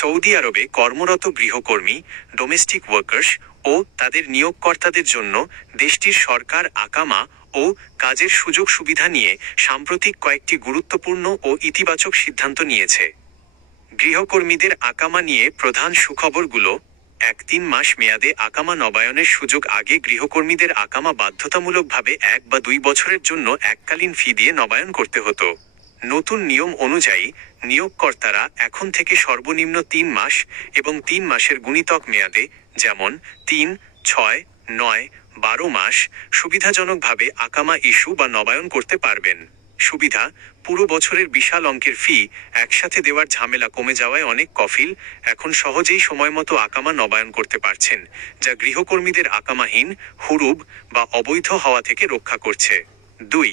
Saudi আরবে কর্মরত গৃহকর্মী ডোমেস্টিক ওয়ার্কার্স ও তাদের নিয়োগকর্তাদের জন্য দেশটির সরকার আকামা ও কাজের সুযোগ সুবিধা নিয়ে সাম্প্রতিক কয়েকটি গুরুত্বপূর্ণ ও ইতিবাচক সিদ্ধান্ত নিয়েছে। গৃহকর্মীদের আকামা নিয়ে প্রধান সুখবরগুলো: ৩ মাস মেয়াদে আকামা নবায়নের সুযোগ। আগে গৃহকর্মীদের আকামা বাধ্যতামূলকভাবে ১ বা ২ বছরের জন্য এককালীন ফি দিয়ে নবায়ন করতে হতো। নতুন নিয়ম অনুযায়ী নিয়োগকর্তারা এখন থেকে সর্বনিম্ন ৩ মাস এবং ৩ মাসের গুণিতক মেয়াদে, যেমন ৩, ৬, ৯, ১২ মাস সুবিধাজনকভাবে আকামা ইস্যু বা নবায়ন করতে পারবেন। সুবিধা: পুরো বছরের বিশাল অঙ্কের ফি একসাথে দেওয়ার ঝামেলা কমে যাওয়ায় অনেক কফিল এখন সহজেই সময়মতো আকামা নবায়ন করতে পারছেন, যা গৃহকর্মীদের আকামাহীন, হুরুব বা অবৈধ হওয়া থেকে রক্ষা করছে। ২.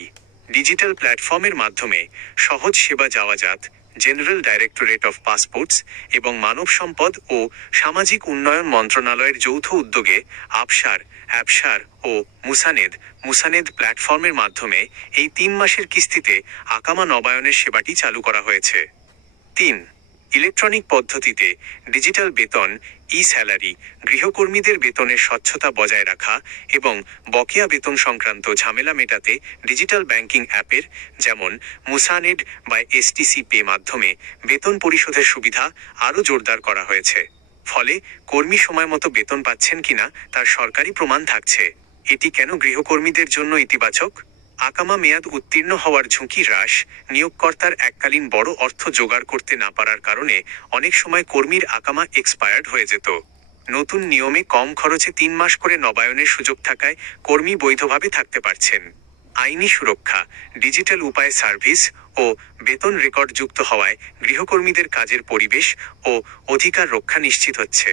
ডিজিটাল প্ল্যাটফর্মের মাধ্যমে সহজ সেবা যাওয়াজাত। জেনারেল ডাইরেক্টরেট অফ পাসপোর্টস এবং মানব সম্পদ ও সামাজিক উন্নয়ন মন্ত্রণালয়ের যৌথ উদ্যোগে অ্যাপসার ও মুসানেদ প্ল্যাটফর্মের মাধ্যমে এই ৩ মাসের কিস্তিতে আকামা নবায়নের সেবাটি চালু করা হয়েছে। ৩. ইলেকট্রনিক পদ্ধতিতে ডিজিটাল বেতন স্যালারি। গৃহকর্মীদের বেতনের স্বচ্ছতা বজায় রাখা এবং বকেয়া বেতন সংক্রান্ত ঝামেলা মেটাতে ডিজিটাল ব্যাংকিং অ্যাপের, যেমন মুসানেড বা এসটিসি পে মাধ্যমে বেতন পরিশোধের সুবিধা আরও জোরদার করা হয়েছে। ফলে কর্মী সময়মতো বেতন পাচ্ছেন কিনা তার সরকারি প্রমাণ থাকছে। এটি কেন গৃহকর্মীদের জন্য ইতিবাচক? আকামা মেয়াদ উত্তীর্ণ হওয়ার ঝুঁকি হ্রাস। নিয়োগকর্তার এককালীন বড় অর্থ জোগাড় করতে না পারার কারণে অনেক সময় কর্মীর আকামা এক্সপায়ার্ড হয়ে যেত। নতুন নিয়মে কম খরচে ৩ মাস করে নবায়নের সুযোগ থাকায় কর্মী বৈধভাবে থাকতে পারছেন। আইনি সুরক্ষা। ডিজিটাল উপায়ে সার্ভিস ও বেতন রেকর্ড যুক্ত হওয়ায় গৃহকর্মীদের কাজের পরিবেশ ও অধিকার রক্ষা নিশ্চিত হচ্ছে।